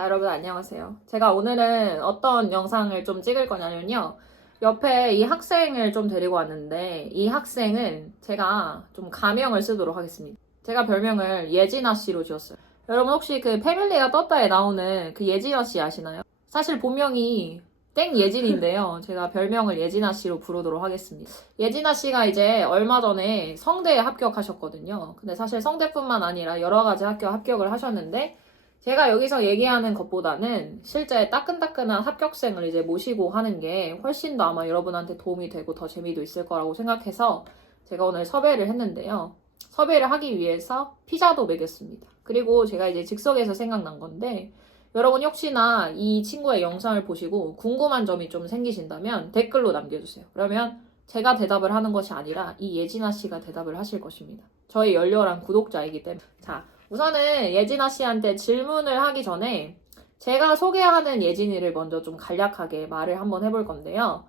자, 여러분 안녕하세요. 제가 오늘은 어떤 영상을 좀 찍을 거냐면요. 옆에 이 학생을 좀 데리고 왔는데 이 학생은 제가 좀 가명을 쓰도록 하겠습니다. 제가 별명을 예진아 씨로 지었어요. 여러분 혹시 그 패밀리가 떴다에 나오는 그 예진아 씨 아시나요? 사실 본명이 땡예진인데요. 제가 별명을 예진아 씨로 부르도록 하겠습니다. 예진아 씨가 이제 얼마 전에 성대에 합격하셨거든요. 근데 사실 성대뿐만 아니라 여러 가지 학교 합격을 하셨는데 제가 여기서 얘기하는 것보다는 실제 따끈따끈한 합격생을 이제 모시고 하는 게 훨씬 더 아마 여러분한테 도움이 되고 더 재미도 있을 거라고 생각해서 제가 오늘 섭외를 했는데요. 섭외를 하기 위해서 피자도 먹였습니다. 그리고 제가 이제 즉석에서 생각난 건데 여러분 혹시나 이 친구의 영상을 보시고 궁금한 점이 좀 생기신다면 댓글로 남겨주세요. 그러면 제가 대답을 하는 것이 아니라 이 예진아 씨가 대답을 하실 것입니다. 저희 열렬한 구독자이기 때문에. 자, 우선은 예진아 씨한테 질문을 하기 전에 제가 소개하는 예진이를 먼저 좀 간략하게 말을 한번 해볼 건데요.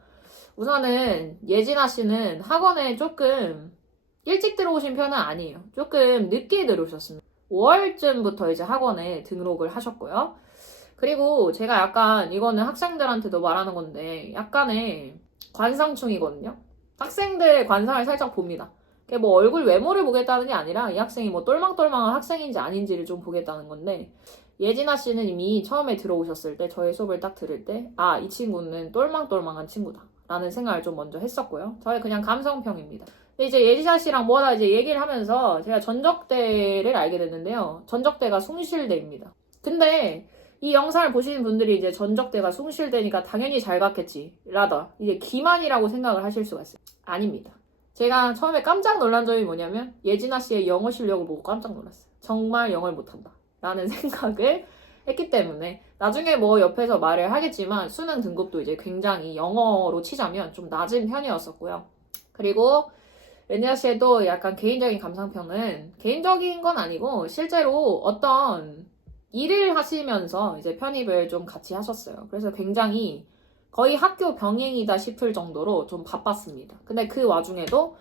우선은 예진아 씨는 학원에 조금 일찍 들어오신 편은 아니에요. 조금 늦게 들어오셨습니다. 5월쯤부터 이제 학원에 등록을 하셨고요. 그리고 제가 약간 이거는 학생들한테도 말하는 건데 약간의 관상충이거든요. 학생들 관상을 살짝 봅니다. 그게 뭐 얼굴 외모를 보겠다는 게 아니라 이 학생이 뭐 똘망똘망한 학생인지 아닌지를 좀 보겠다는 건데 예진아 씨는 이미 처음에 들어오셨을 때 저의 수업을 딱 들을 때 아, 이 친구는 똘망똘망한 친구다 라는 생각을 좀 먼저 했었고요. 저의 그냥 감성평입니다. 근데 이제 예진아 씨랑 뭐하다 이제 얘기를 하면서 제가 전적대를 알게 됐는데요. 전적대가 숭실대입니다. 근데 이 영상을 보시는 분들이 이제 전적대가 숭실대니까 당연히 잘 갔겠지 라더 이제 기만이라고 생각을 하실 수가 있어요. 아닙니다. 제가 처음에 깜짝 놀란 점이 뭐냐면 예진아 씨의 영어 실력을 보고 깜짝 놀랐어요. 정말 영어를 못한다 라는 생각을 했기 때문에 나중에 뭐 옆에서 말을 하겠지만 수능 등급도 이제 굉장히 영어로 치자면 좀 낮은 편이었었고요. 그리고 예진아 씨도 약간 개인적인 감상평은 개인적인 건 아니고 실제로 어떤 일을 하시면서 이제 편입을 좀 같이 하셨어요. 그래서 굉장히 거의 학교 병행이다 싶을 정도로 좀 바빴습니다. 근데 그 와중에도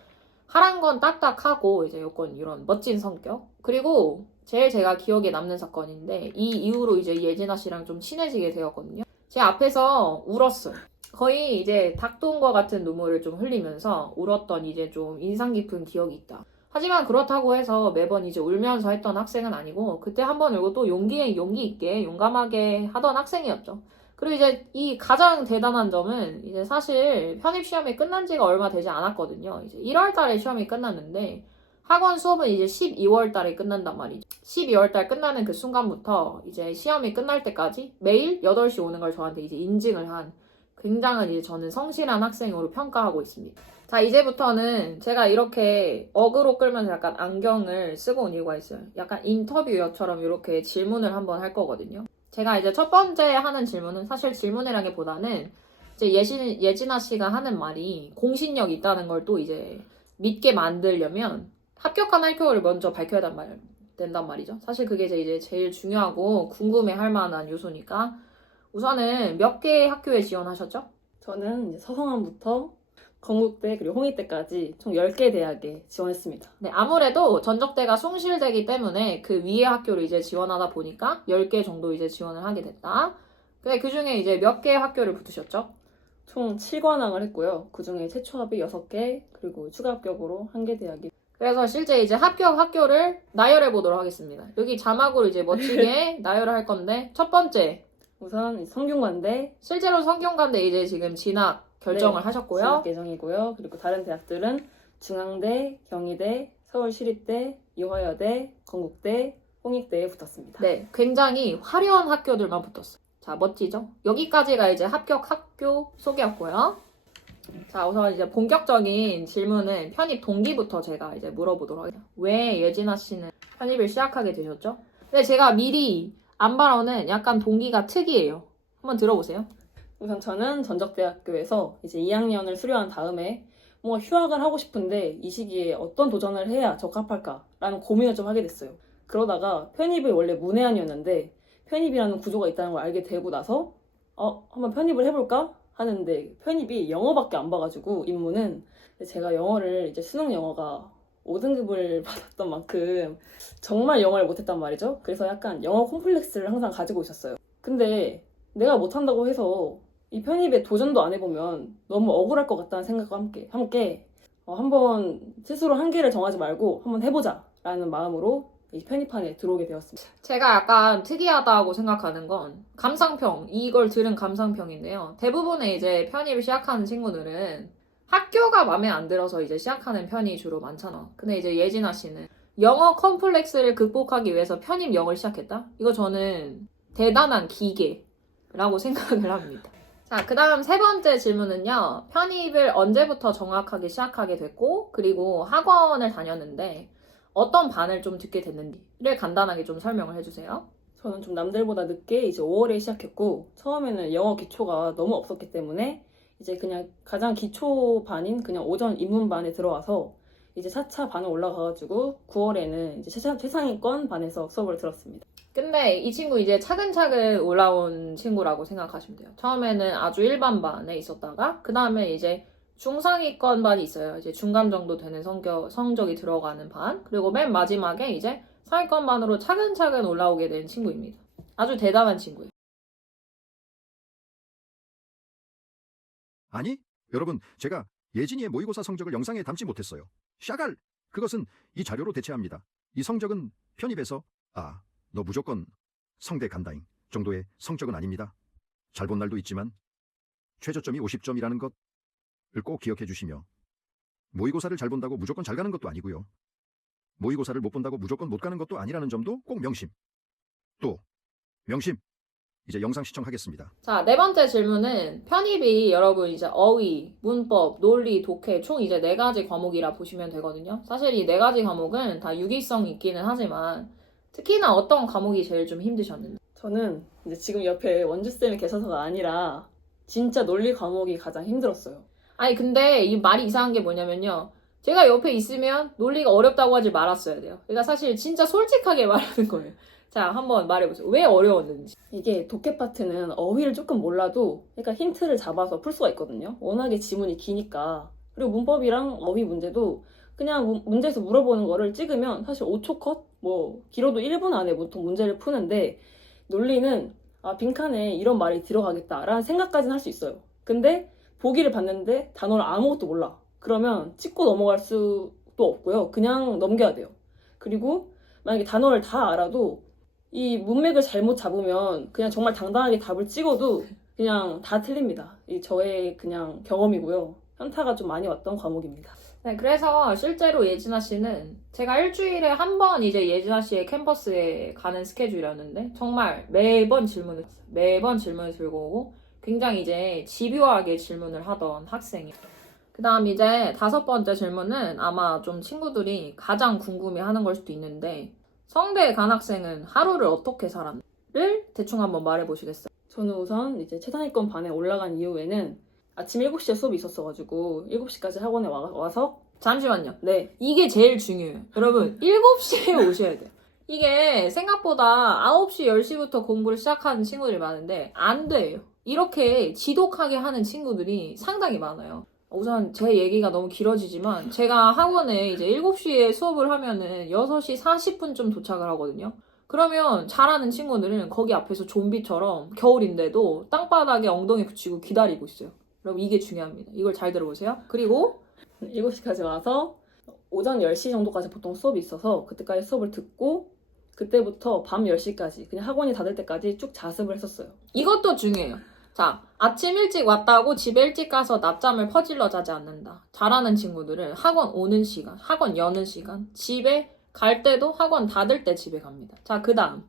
하란 건 딱딱하고 이제 요건 이런 멋진 성격. 그리고 제일 제가 기억에 남는 사건인데 이 이후로 이제 예진아 씨랑 좀 친해지게 되었거든요. 제 앞에서 울었어요. 거의 이제 닭똥과 같은 눈물을 좀 흘리면서 울었던 이제 좀 인상 깊은 기억이 있다. 하지만 그렇다고 해서 매번 이제 울면서 했던 학생은 아니고 그때 한 번 울고 또 용기 있게 용감하게 하던 학생이었죠. 그리고 이제 이 가장 대단한 점은 이제 사실 편입 시험이 끝난 지가 얼마 되지 않았거든요. 이제 1월 달에 시험이 끝났는데 학원 수업은 이제 12월 달에 끝난단 말이죠. 12월 달 끝나는 그 순간부터 이제 시험이 끝날 때까지 매일 8시 오는 걸 저한테 이제 인증을 한 굉장한 이제 저는 성실한 학생으로 평가하고 있습니다. 자, 이제부터는 제가 이렇게 어그로 끌면서 약간 안경을 쓰고 온 이유가 있어요. 약간 인터뷰처럼 이렇게 질문을 한번 할 거거든요. 제가 이제 첫 번째 하는 질문은 사실 질문이라기보다는 이제 예진아 씨가 하는 말이 공신력 있다는 걸 또 이제 믿게 만들려면 합격한 학교를 먼저 밝혀야 된단 말이죠. 사실 그게 이제 제일 중요하고 궁금해 할 만한 요소니까 우선은 몇 개의 학교에 지원하셨죠? 저는 이제 서성함부터 건국대 그리고 홍익대까지 총 10개 대학에 지원했습니다. 네, 아무래도 전적대가 숭실되기 때문에 그 위의 학교를 이제 지원하다 보니까 10개 정도 이제 지원을 하게 됐다. 근데 그 중에 이제 몇 개의 학교를 붙으셨죠? 총 7관왕을 했고요. 그 중에 최초 합이 6개, 그리고 추가 합격으로 1개 대학이. 그래서 실제 이제 학교를 나열해 보도록 하겠습니다. 여기 자막으로 이제 멋지게 나열을 할 건데 첫 번째 우선 성균관대, 실제로 성균관대 이제 지금 진학 결정을 하셨고요. 진학 예정이고요. 그리고 다른 대학들은 중앙대, 경희대, 서울시립대, 이화여대, 건국대, 홍익대에 붙었습니다. 네, 굉장히 화려한 학교들만 붙었어요. 자, 멋지죠? 여기까지가 이제 합격 학교 소개였고요. 자, 우선 이제 본격적인 질문은 편입 동기부터 제가 이제 물어보도록 하겠습니다. 왜 예진아 씨는 편입을 시작하게 되셨죠? 근데 제가 미리 안발언은 약간 동기가 특이해요. 한번 들어보세요. 우선 저는 전적대학교에서 이제 2학년을 수료한 다음에 뭔가 휴학을 하고 싶은데 이 시기에 어떤 도전을 해야 적합할까라는 고민을 좀 하게 됐어요. 그러다가 편입이 원래 문해안이었는데 편입이라는 구조가 있다는 걸 알게 되고 나서 한번 편입을 해볼까 하는데 편입이 영어밖에 안 봐가지고 입문은 제가 영어를 이제 수능 영어가 5등급을 받았던 만큼 정말 영어를 못했단 말이죠. 그래서 약간 영어 콤플렉스를 항상 가지고 있었어요. 근데 내가 못한다고 해서 이 편입에 도전도 안 해보면 너무 억울할 것 같다는 생각과 함께 한번 스스로 한계를 정하지 말고 한번 해보자 라는 마음으로 이 편입판에 들어오게 되었습니다. 제가 약간 특이하다고 생각하는 건 감상평, 이걸 들은 감상평인데요. 대부분의 이제 편입을 시작하는 친구들은 학교가 마음에 안 들어서 이제 시작하는 편이 주로 많잖아. 근데 이제 예진아 씨는 영어 컴플렉스를 극복하기 위해서 편입 영어를 시작했다? 이거 저는 대단한 기계라고 생각을 합니다. 자, 그 다음 세 번째 질문은요. 편입을 언제부터 정확하게 시작하게 됐고, 그리고 학원을 다녔는데, 어떤 반을 좀 듣게 됐는지를 간단하게 좀 설명을 해주세요. 저는 좀 남들보다 늦게 이제 5월에 시작했고, 처음에는 영어 기초가 너무 없었기 때문에 이제 그냥 가장 기초 반인 그냥 오전 입문반에 들어와서 이제 4차 반을 올라가가지고 9월에는 이제 최상위권 반에서 수업을 들었습니다. 근데 이 친구 이제 차근차근 올라온 친구라고 생각하시면 돼요. 처음에는 아주 일반 반에 있었다가, 그 다음에 이제 중상위권 반이 있어요. 이제 중간 정도 되는 성적이 들어가는 반. 그리고 맨 마지막에 이제 상위권 반으로 차근차근 올라오게 된 친구입니다. 아주 대단한 친구예요. 아니, 여러분, 제가 예진이의 모의고사 성적을 영상에 담지 못했어요. 샤갈! 그것은 이 자료로 대체합니다. 이 성적은 편입에서 너 무조건 성대 간다잉 정도의 성적은 아닙니다. 잘 본 날도 있지만 최저점이 50점이라는 것을 꼭 기억해 주시며, 모의고사를 잘 본다고 무조건 잘 가는 것도 아니고요. 모의고사를 못 본다고 무조건 못 가는 것도 아니라는 점도 꼭 명심. 또 명심. 이제 영상 시청하겠습니다. 자, 네 번째 질문은 편입이 여러분 이제 어휘, 문법, 논리, 독해 총 이제 4가지 과목이라 보시면 되거든요. 사실 이 4가지 과목은 다 유기성이 있기는 하지만 특히나 어떤 과목이 제일 좀 힘드셨는지. 저는 이제 지금 옆에 원주쌤이 계셔서가 아니라 진짜 논리 과목이 가장 힘들었어요. 아니 근데 이 말이 이상한 게 뭐냐면요. 제가 옆에 있으면 논리가 어렵다고 하지 말았어야 돼요. 그러니까 사실 진짜 솔직하게 말하는 거예요. 자, 한번 말해보세요. 왜 어려웠는지. 이게 독해 파트는 어휘를 조금 몰라도 그러니까 힌트를 잡아서 풀 수가 있거든요. 워낙에 지문이 기니까. 그리고 문법이랑 어휘 문제도 그냥 문제에서 물어보는 거를 찍으면 사실 5초 컷? 뭐 길어도 1분 안에 보통 문제를 푸는데, 논리는 빈칸에 이런 말이 들어가겠다라는 생각까지는 할 수 있어요. 근데 보기를 봤는데 단어를 아무것도 몰라. 그러면 찍고 넘어갈 수도 없고요. 그냥 넘겨야 돼요. 그리고 만약에 단어를 다 알아도 이 문맥을 잘못 잡으면 그냥 정말 당당하게 답을 찍어도 그냥 다 틀립니다. 이 저의 그냥 경험이고요. 현타가 좀 많이 왔던 과목입니다. 네, 그래서 실제로 예진아 씨는 제가 일주일에 한 번 이제 예진아 씨의 캠퍼스에 가는 스케줄이었는데 정말 매번 질문을 들고 오고 굉장히 이제 집요하게 질문을 하던 학생이에요. 그 다음 이제 5번째 질문은 아마 좀 친구들이 가장 궁금해하는 걸 수도 있는데, 성대에 간 학생은 하루를 어떻게 살았는지를 대충 한번 말해보시겠어요? 저는 우선 이제 최상위권 반에 올라간 이후에는 아침 7시에 수업이 있었어가지고 7시까지 학원에 와서 잠시만요. 네. 이게 제일 중요해요. 여러분 7시에 오셔야 돼요. 이게 생각보다 9시, 10시부터 공부를 시작하는 친구들이 많은데 안 돼요. 이렇게 지독하게 하는 친구들이 상당히 많아요. 우선 제 얘기가 너무 길어지지만 제가 학원에 이제 7시에 수업을 하면은 6시 40분쯤 도착을 하거든요. 그러면 잘하는 친구들은 거기 앞에서 좀비처럼 겨울인데도 땅바닥에 엉덩이 붙이고 기다리고 있어요. 여러분 이게 중요합니다. 이걸 잘 들어보세요. 그리고 7시까지 와서 오전 10시 정도까지 보통 수업이 있어서 그때까지 수업을 듣고 그때부터 밤 10시까지 그냥 학원이 닫을 때까지 쭉 자습을 했었어요. 이것도 중요해요. 자, 아침 일찍 왔다고 집에 일찍 가서 낮잠을 퍼질러 자지 않는다. 잘하는 친구들은 학원 오는 시간, 학원 여는 시간, 집에 갈 때도 학원 닫을 때 집에 갑니다. 자, 그 다음.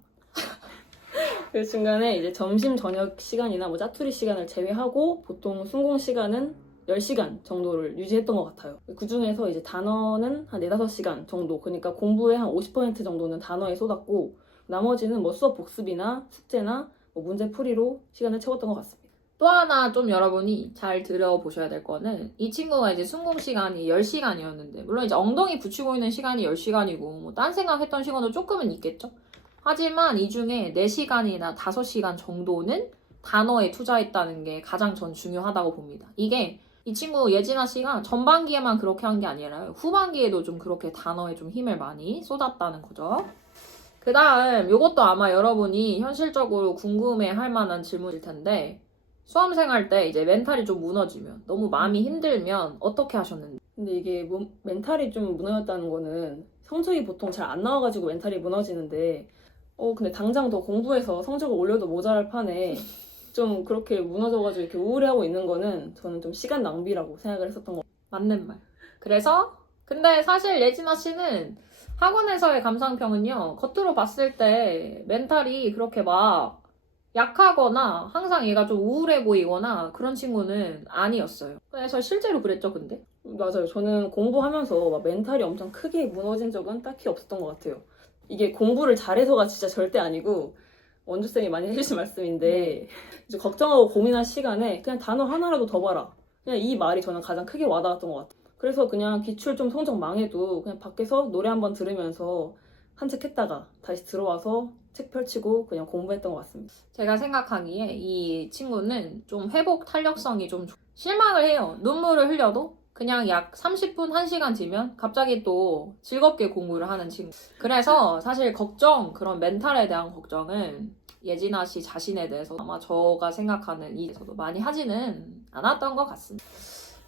그 중간에 이제 점심 저녁 시간이나 뭐 짜투리 시간을 제외하고 보통 순공 시간은 10시간 정도를 유지했던 것 같아요. 그 중에서 이제 단어는 한 4, 5시간 정도, 그러니까 공부의 한 50% 정도는 단어에 쏟았고 나머지는 뭐 수업 복습이나 숙제나 뭐 문제풀이로 시간을 채웠던 것 같습니다. 또 하나 좀 여러분이 잘 들어보셔야 될 거는 이 친구가 이제 순공 시간이 10시간이었는데 물론 이제 엉덩이 붙이고 있는 시간이 10시간이고 뭐 딴 생각했던 시간도 조금은 있겠죠. 하지만 이 중에 4시간이나 5시간 정도는 단어에 투자했다는 게 가장 전 중요하다고 봅니다. 이게 이 친구 예진아 씨가 전반기에만 그렇게 한 게 아니라 후반기에도 좀 그렇게 단어에 좀 힘을 많이 쏟았다는 거죠. 그 다음 요것도 아마 여러분이 현실적으로 궁금해 할 만한 질문일 텐데 수험생활 때 이제 멘탈이 좀 무너지면 너무 마음이 힘들면 어떻게 하셨는지. 근데 이게 멘탈이 좀 무너졌다는 거는 성적이 보통 잘 안 나와가지고 멘탈이 무너지는데 근데 당장 더 공부해서 성적을 올려도 모자랄 판에 좀 그렇게 무너져가지고 이렇게 우울해하고 있는 거는 저는 좀 시간 낭비라고 생각을 했었던 것 같아요. 맞는 말. 그래서 근데 사실 예진아 씨는 학원에서의 감상평은요, 겉으로 봤을 때 멘탈이 그렇게 막 약하거나 항상 얘가 좀 우울해 보이거나 그런 친구는 아니었어요. 그래서 실제로 그랬죠, 근데? 맞아요. 저는 공부하면서 막 멘탈이 엄청 크게 무너진 적은 딱히 없었던 것 같아요. 이게 공부를 잘해서가 진짜 절대 아니고 원주쌤이 많이 해주신 말씀인데 이제 걱정하고 고민할 시간에 그냥 단어 하나라도 더 봐라. 그냥 이 말이 저는 가장 크게 와닿았던 것 같아요. 그래서 그냥 기출 좀 성적 망해도 그냥 밖에서 노래 한번 들으면서 산책했다가 다시 들어와서 책 펼치고 그냥 공부했던 것 같습니다. 제가 생각하기에 이 친구는 좀 회복 탄력성이 좀 실망을 해요. 눈물을 흘려도 그냥 약 30분, 1시간 지면 갑자기 또 즐겁게 공부를 하는 친구. 그래서 사실 그런 멘탈에 대한 걱정은 예진아 씨 자신에 대해서 아마 저가 생각하는 이에서도 많이 하지는 않았던 것 같습니다.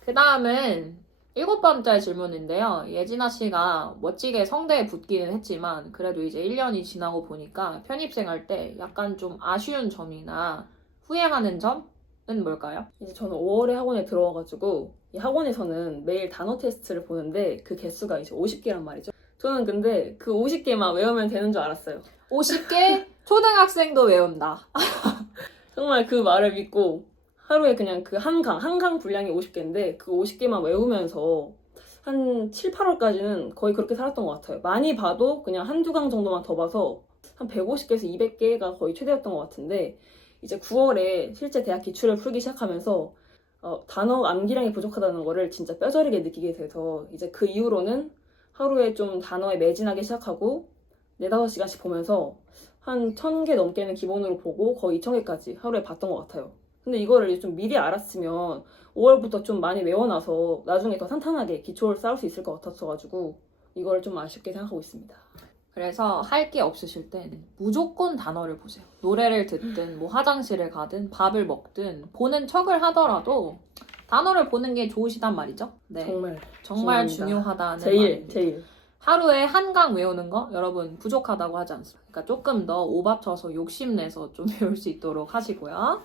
그 다음은 7번째 질문인데요. 예진아 씨가 멋지게 성대에 붙기는 했지만 그래도 이제 1년이 지나고 보니까 편입생할 때 약간 좀 아쉬운 점이나 후회하는 점은 뭘까요? 이제 저는 5월에 학원에 들어와가지고 이 학원에서는 매일 단어 테스트를 보는데 그 개수가 이제 50개란 말이죠. 저는 근데 그 50개만 외우면 되는 줄 알았어요. 50개 초등학생도 외운다. 정말 그 말을 믿고 하루에 그냥 그 한 강 분량이 50개인데 그 50개만 외우면서 한 7, 8월까지는 거의 그렇게 살았던 것 같아요. 많이 봐도 그냥 한두 강 정도만 더 봐서 한 150개에서 200개가 거의 최대였던 것 같은데 이제 9월에 실제 대학 기출을 풀기 시작하면서 단어 암기량이 부족하다는 거를 진짜 뼈저리게 느끼게 돼서 이제 그 이후로는 하루에 좀 단어에 매진하기 시작하고 4, 5시간씩 보면서 한 1000개 넘게는 기본으로 보고 거의 2000개까지 하루에 봤던 것 같아요. 근데 이거를 좀 미리 알았으면 5월부터 좀 많이 외워놔서 나중에 더 탄탄하게 기초를 쌓을 수 있을 것 같았어가지고 이걸 좀 아쉽게 생각하고 있습니다. 그래서 할 게 없으실 때는 무조건 단어를 보세요. 노래를 듣든 뭐 화장실을 가든 밥을 먹든 보는 척을 하더라도 단어를 보는 게 좋으시단 말이죠. 네. 정말 중요하다는 말입니다. 제일. 하루에 한 강 외우는 거 여러분 부족하다고 하지 않습니다. 그러니까 조금 더 오밥쳐서 욕심내서 좀 외울 수 있도록 하시고요.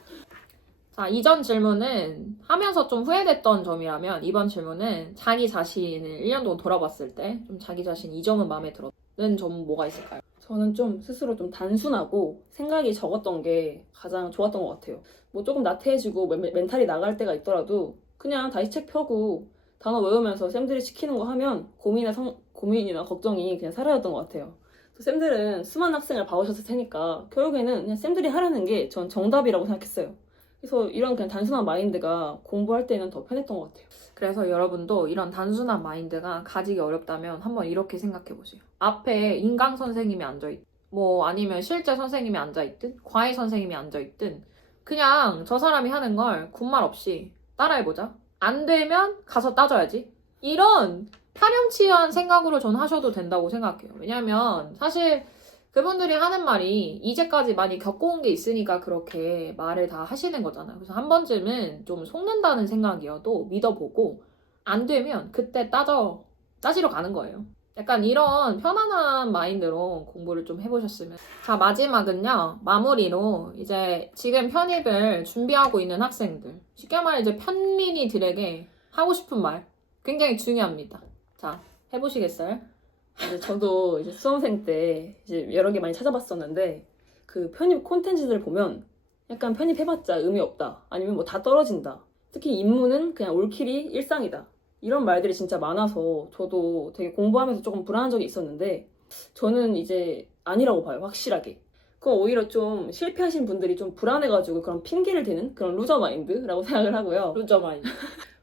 자, 이전 질문은 하면서 좀 후회됐던 점이라면 이번 질문은 자기 자신을 1년 동안 돌아봤을 때 좀 자기 자신 이 점은 마음에 들었는 점은 뭐가 있을까요? 저는 좀 스스로 좀 단순하고 생각이 적었던 게 가장 좋았던 것 같아요. 뭐 조금 나태해지고 멘탈이 나갈 때가 있더라도 그냥 다시 책 펴고 단어 외우면서 쌤들이 시키는 거 하면 고민이나 걱정이 그냥 사라졌던 것 같아요. 쌤들은 수많은 학생을 봐오셨을 테니까 결국에는 그냥 쌤들이 하라는 게 전 정답이라고 생각했어요. 그래서 이런 그냥 단순한 마인드가 공부할 때는 더 편했던 것 같아요. 그래서 여러분도 이런 단순한 마인드가 가지기 어렵다면 한번 이렇게 생각해 보세요. 앞에 인강 선생님이 앉아있든 뭐 아니면 실제 선생님이 앉아있든 과외 선생님이 앉아있든 그냥 저 사람이 하는 걸 군말 없이 따라해보자. 안 되면 가서 따져야지. 이런 파렴치한 생각으로 전 하셔도 된다고 생각해요. 왜냐면 사실 그분들이 하는 말이 이제까지 많이 겪어온 게 있으니까 그렇게 말을 다 하시는 거잖아요. 그래서 한 번쯤은 좀 속는다는 생각이어도 믿어보고 안 되면 그때 따지러 가는 거예요. 약간 이런 편안한 마인드로 공부를 좀 해보셨으면. 자, 마지막은요. 마무리로 이제 지금 편입을 준비하고 있는 학생들. 쉽게 말해 이제 편민이들에게 하고 싶은 말 굉장히 중요합니다. 자, 해보시겠어요? 저도 이제 수험생 때 이제 여러 개 많이 찾아봤었는데 그 편입 콘텐츠들 보면 약간 편입해봤자 의미 없다. 아니면 뭐 다 떨어진다. 특히 인문은 그냥 올킬이 일상이다. 이런 말들이 진짜 많아서 저도 되게 공부하면서 조금 불안한 적이 있었는데 저는 이제 아니라고 봐요. 확실하게. 그건 오히려 좀 실패하신 분들이 좀 불안해가지고 그런 핑계를 대는 그런 루저 마인드라고 생각을 하고요. 루저 마인드.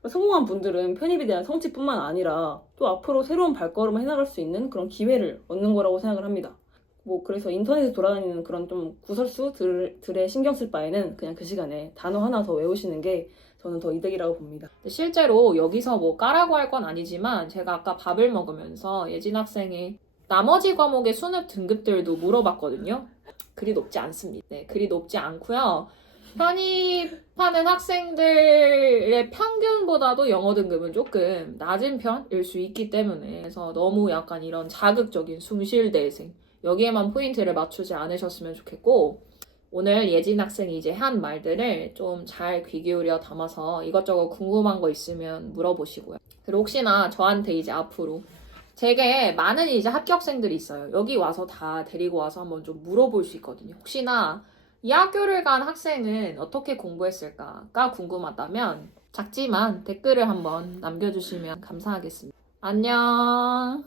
성공한 분들은 편입에 대한 성취뿐만 아니라 또 앞으로 새로운 발걸음을 해나갈 수 있는 그런 기회를 얻는 거라고 생각을 합니다. 뭐 그래서 인터넷에 돌아다니는 그런 좀 구설수들의 신경 쓸 바에는 그냥 그 시간에 단어 하나 더 외우시는 게 저는 더 이득이라고 봅니다. 실제로 여기서 뭐 까라고 할 건 아니지만 제가 아까 밥을 먹으면서 예진 학생이 나머지 과목의 수능 등급들도 물어봤거든요. 그리 높지 않습니다. 네, 그리 높지 않고요. 편입하는 학생들의 평균보다도 영어 등급은 조금 낮은 편일 수 있기 때문에 그래서 너무 약간 이런 자극적인 숭실대생 여기에만 포인트를 맞추지 않으셨으면 좋겠고 오늘 예진 학생이 이제 한 말들을 좀 잘 귀 기울여 담아서 이것저것 궁금한 거 있으면 물어보시고요. 그리고 혹시나 저한테 이제 앞으로 되게 많은 이제 합격생들이 있어요. 여기 와서 다 데리고 와서 한번 좀 물어볼 수 있거든요. 혹시나 이 학교를 간 학생은 어떻게 공부했을까가 궁금하다면 작지만 댓글을 한번 남겨주시면 감사하겠습니다. 안녕.